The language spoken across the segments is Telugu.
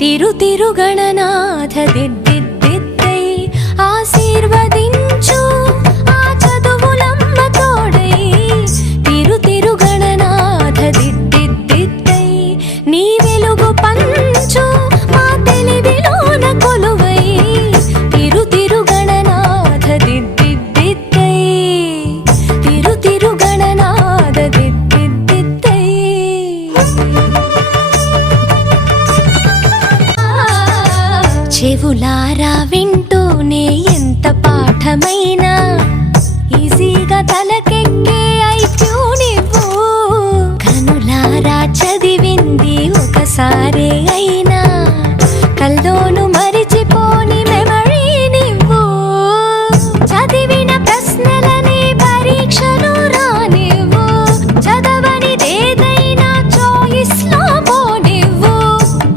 తిరు తిరు గణనాథ దిద్దిద్దిద్దై ఆశీర్వదించు ఆ చదువులమ్మ తోడై తిరు తిరు గణనాథ దిద్దిద్దిద్దై నీ వెలుగు పంచు మా తెలివిలోన కొలువై తిరు తిరు గణనాథ దిద్దిద్దిద్దై తిరు తిరు గణనాథ దిద్దిద్దిద్దై చెవులారా వింటూనే ఎంత పాఠమైనా ఈజీగా తలకెక్కే ఐక్యూ నువ్వు కనులారా చదివింది ఒకసారే అయినా కల్లోను మరిచిపోని మెమరీ నువ్వు చదివిన ప్రశ్నలని పరీక్షలు రానివ్వు చదవనిదేదైనా చాయిస్ లో పోనివ్వు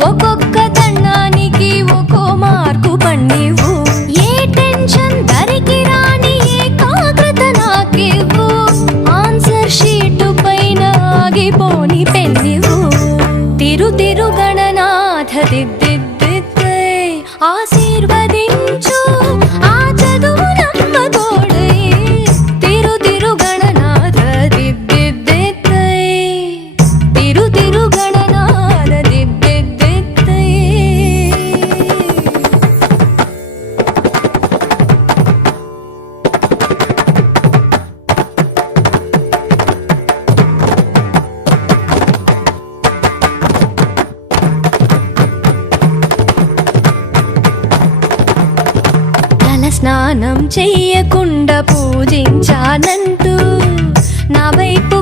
ఒక్కొక్క దండానికి ఒక్కో మార్కు పన్నివ్వు ఏ టెన్షన్ దరికి రాని ఏకాగ్రత నాకివ్వు ఆన్సర్ షీటు పైన ఆగిపోని పెన్నివ్వు తిరు తిరు గణనాథ దిద్దిద్దిద్దై ఆశీర్వదించు ఆ చదువులమ్మ తోడై తిరు తిరు గణనాథ దిద్దిద్దిద్దై తిరు తిరు గణనాథ దిద్దిద్దిద్దై తల స్నానం చెయ్యకుండా పూజించానంటూ నా వైపు